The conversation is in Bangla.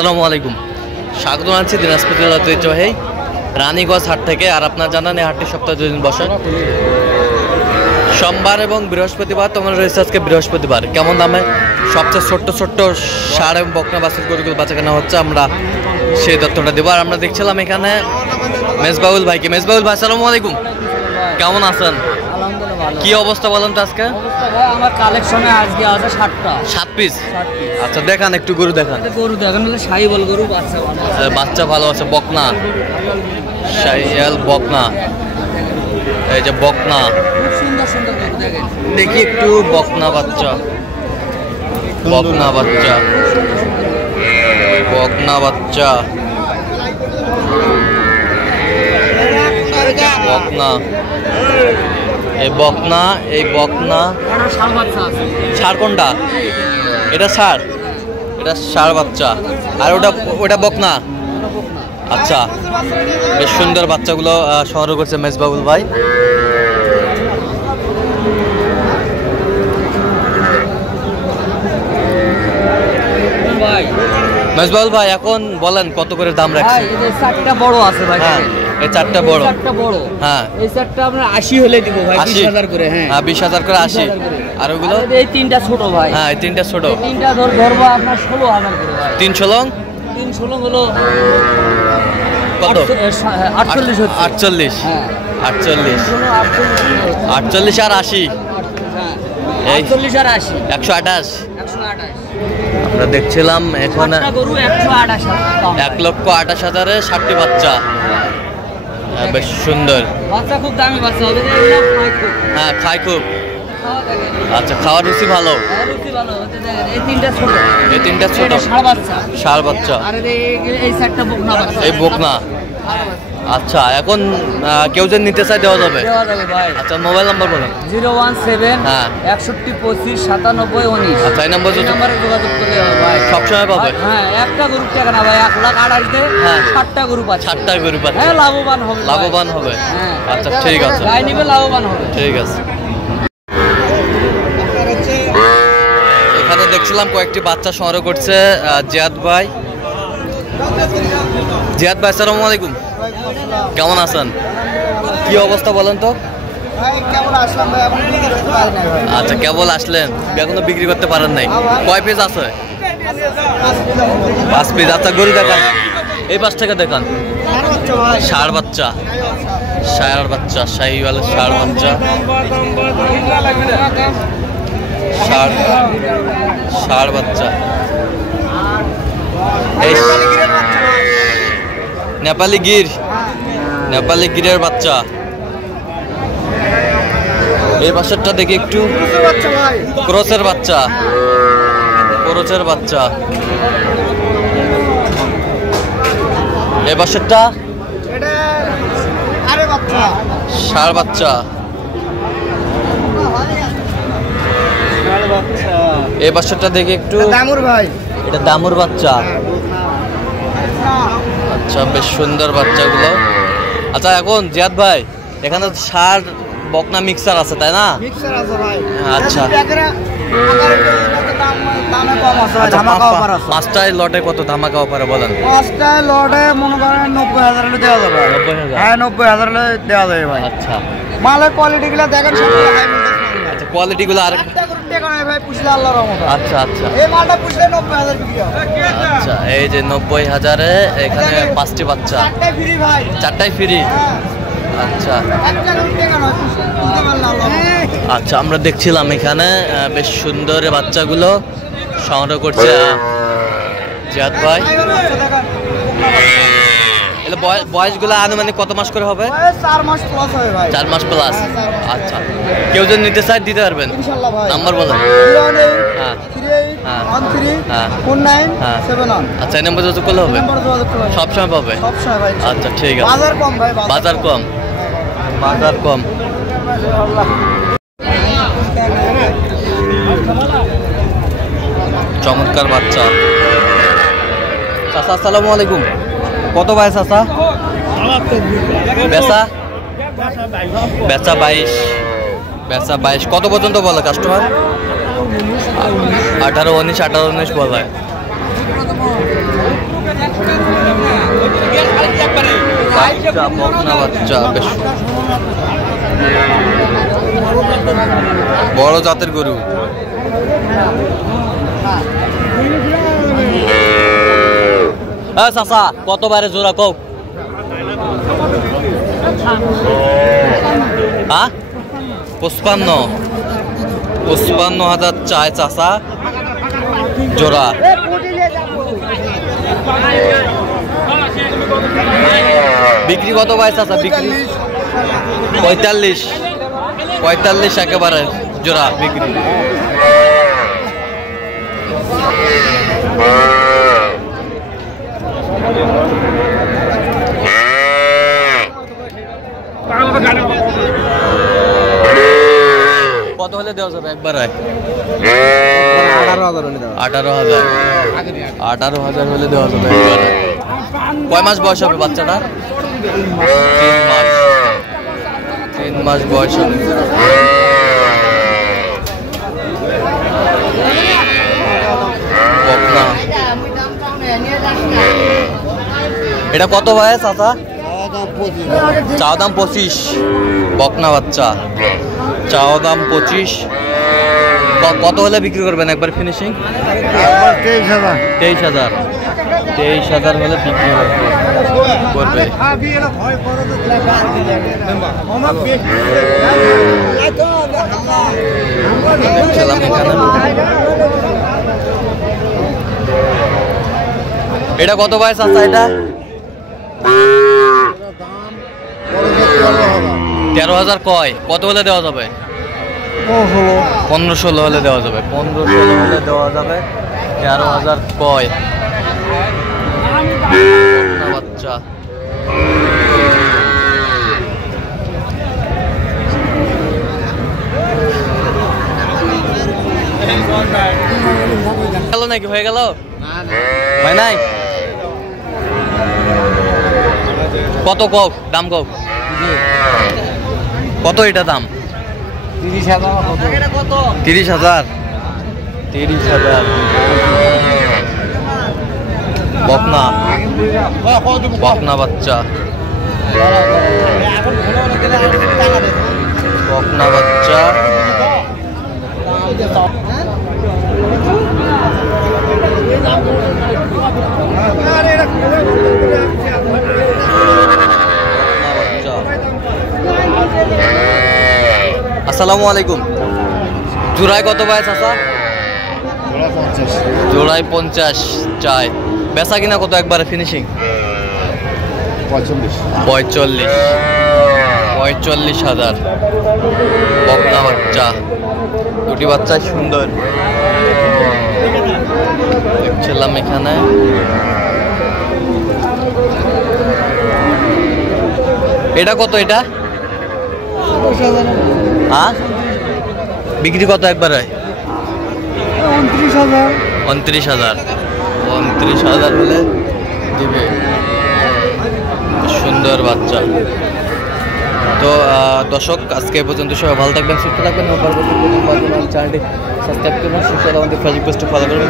আসসালামু আলাইকুম, স্বাগত জানাচ্ছি দিনাজপুর জেলা ঐতিহ্যবাহী রানীগঞ্জ হাট থেকে। আর আপনারা জানেন এই হাটটি সপ্তাহে 2 দিন বসে, সোমবার এবং বৃহস্পতিবার। তোমরা রয়েছে আজকে বৃহস্পতিবার। কেমন দামে সবচেয়ে ছোট্ট ছোট্ট ষাঁড় এবং বকনা বাছুর গরুগুলো বাচ্চা কেনা হচ্ছে, আমরা সেই তথ্যটা দেবো। আর আমরা দেখছিলাম এখানে মেজবাউল ভাইকে। মেজবাউল ভাই, আসসালামু আলাইকুম, কেমন আছেন? কি অবস্থা বলেন তো আজকে? আমার কালেকশনে আজকে আছে 7 পিস। আচ্ছা দেখান, একটু গরু দেখান। গরু দেখেন, শাহিওয়াল গরু, বাচ্চা ভালো আছে। বকনা, শাহিওয়াল বকনা, এই যে বকনা, সুন্দর সুন্দর গরু দেখেন। দেখি একটু বকনা বাচ্চা, বকনা বাচ্চা, বকনা বাচ্চা, বকনা, এই বকনা, এই বকনা। ষাঁড় কোনটা? এটা ষাঁড়, এটা ষাঁড় বাচ্চা। আর ওটা বকনা। আচ্ছা, বেশ সুন্দর বাচ্চাগুলো সংগ্রহ করছে মেজবাউল ভাই। মেজবাউল ভাই, এখন বলেন কত করে দাম রাখছে? চারটা বড় আছে ভাই। হ্যাঁ, এই চারটা বড়। হ্যাঁ, এই চারটা আপনার 80 হলে দিব ভাই। 20,000 করে। হ্যাঁ, 20,000 করে 80। আর ওগুলো এই তিনটা ছোট ভাই। হ্যাঁ, এই তিনটা ছোট। তিনটা ধরবো আপনার 16,000 করে ভাই। 3 ষোলং 3 16 হলো কত? 48 হচ্ছে। 48। হ্যাঁ, 48 48 আর 80। হ্যাঁ, এই 48 আর 80 128। 128 আমরা দেখছিলাম এখন গরু 128,000। 1,28,000-এ 60টি বাচ্চা। বেশ সুন্দর বাচ্চা, খুব দামি বাচ্চা হবে। হ্যাঁ, খায় খুব। আচ্ছা, খাওয়ার রুচি ভালো। এই তিনটা ছোট, এই তিনটা ছোট ষাঁড় বাচ্চা। ষাঁড় বাচ্চা। আর এই চারটা বকনা বাচ্চা। এই বকনা। আচ্ছা, এখন কেউ যদি নিতে চায় দেওয়া যাবে? দেওয়া যাবে ভাই। আচ্ছা, মোবাইল নাম্বার বলেন। 017 হ্যাঁ 61 25 97 19। আচ্ছা, এই নাম্বারে যোগাযোগ করলে হবে ভাই। সবসময় পাবে? হ্যাঁ, একটা গরু টাকা না ভাই, 1,28,000 দিয়ে 60টা গরু পাচ্ছে। 60টা গরু পাচ্ছে। হ্যাঁ, লাভবান হবে। লাভবান হবে। হ্যাঁ, আচ্ছা, ঠিক আছে। গাই নিবে, লাভবান হবে। ঠিক আছে। এখানে দেখছিলাম কয়েকটি বাচ্চা সংগ্রহ করছে জিয়াদ ভাই। জিয়াদ ভাই, আসসালামু আলাইকুম, কেমন আছেন? কি অবস্থা বলেন তো? আচ্ছা, কেবল আসলেন, এখনো বিক্রি করতে পারেন নাই। কয় পিস আছে? 5 পিস। আচ্ছা, গরু দেখান, এই পাশ থেকে দেখান। ষাঁড় বাচ্চা, ষাঁড় বাচ্চা, শাহিওয়াল ষাঁড় বাচ্চা, ষাঁড় বাচ্চা। নেপালি গির, নেপালি গিরের বাচ্চা। এই বাচ্চাটা দেখি একটু। ক্রসের বাচ্চা, ক্রসের বাচ্চা। এই বাচ্চাটা ষাঁড় বাচ্চা। এই বাচ্চাটা দেখি একটু। দামুর ভাই, এটা দামুর বাচ্চা। আচ্ছা, বেশ সুন্দর বাচ্চাগুলো। আচ্ছা, এখন জিয়াদ ভাই, এখানে ষাঁড় বকনা মিক্সার আছে, তাই না? আচ্ছা, 5টায় লটে কত ধামাকা অফারে বলেন? 5টায় লটে মনে করেন 90,000 হলে দেওয়া যাবে। 90,000? হ্যাঁ, 90,000 হলে দেওয়া যাবে ভাই। আচ্ছা, মালের কোয়ালিটি গুলো দেখেন, সব আচ্ছা, কোয়ালিটি গুলো আর আচ্ছা আচ্ছা এই মালটা পুষলে 90,000 বিক্রি হবে। আচ্ছা, এই যে 90,000-এ এখানে 5টি বাচ্চা। 4টাই ফ্রি ভাই। 4টাই ফ্রি? আচ্ছা আচ্ছা, আমরা দেখছিলাম এখানে বেশ সুন্দর বাচ্চাগুলো সংগ্রহ করছে জিয়াদ ভাই। বয়সগুলো আনুমানিক কত মাস করে হবে? 4 মাস প্লাস হবে ভাই। 4 মাস প্লাস। আচ্ছা, কেউ যদি নিতে চায় দিতে পারবেন? ইনশাআল্লাহ ভাই। নাম্বার বলেন। হ্যাঁ, 38131971। আচ্ছা, এই নাম্বার যোগাযোগ করলে হবে? সবসময় পাবে? সবসময় ভাই। আচ্ছা, ঠিক আছে। বাজার কম ভাই, বাজার কম, বাজার কম। চমৎকার বাচ্চা। চাচা, আসসালামু আলাইকুম, কত ভাই চাচা? বেচা বেচা 22। বেচা 22। কত পর্যন্ত বলে কাস্টমার? 18, 19, 18, 19 বলে। বাচ্চা বকনা বাচ্চা বেশ বড় জাতের গরু। চাচা কত বারে জোড়া কও? হ্যাঁ 55,000 চায় চাচা জোড়া। বিক্রি কত ভাই চাচা? বিক্রি 45 একেবারে জোড়া বিক্রি। কত হলে দেওয়া যাবে একবারে? 18,000 হলে দেওয়া যাবে একবারে। কয় মাস বয়স হবে বাচ্চাটা? 3 মাস বয়স হবে। বকনা এটা কত ভাই চাচা? চাওয়া দাম 25। বকনা বাচ্চা চাওয়া দাম 25। কত হলে বিক্রি করবেন একবার ফিনিশিং? 23,000 হলে বিক্রি করবে। এটা কত ভাই চাচা? এটা 13,000 কয়? কত হলে দেওয়া যাবে? 15-16 হলে দেওয়া যাবে। 15-16 হলে দেওয়া যাবে। 13,000 কয় বাচ্চা। গেল নাকি? হয়ে গেল ভাই? নাই কত কও? দাম কও কত? এটা দাম 30,000। বকনা বাচ্চা আসসালামু আলাইকুম। জোড়ায় কত ভাই চাচা? জোড়ায় 50 চাই। বেচা কিনা কত একবারে ফিনিশিং? 45,000। বকনা বাচ্চা, দুটি বাচ্চা সুন্দর দেখছিলাম এখানে। এটা কত? এটা হ্যাঁ বিক্রি কত একবারে? 29,000 হলে দিবে। সুন্দর বাচ্চা। তো দর্শক আজকে পর্যন্ত সবাই ভালো থাকবেন, সুস্থ থাকবেন। চ্যানেলটি সাবস্ক্রাইব করবেন, আমাদের ফেসবুক পেজটি ফলো করবেন।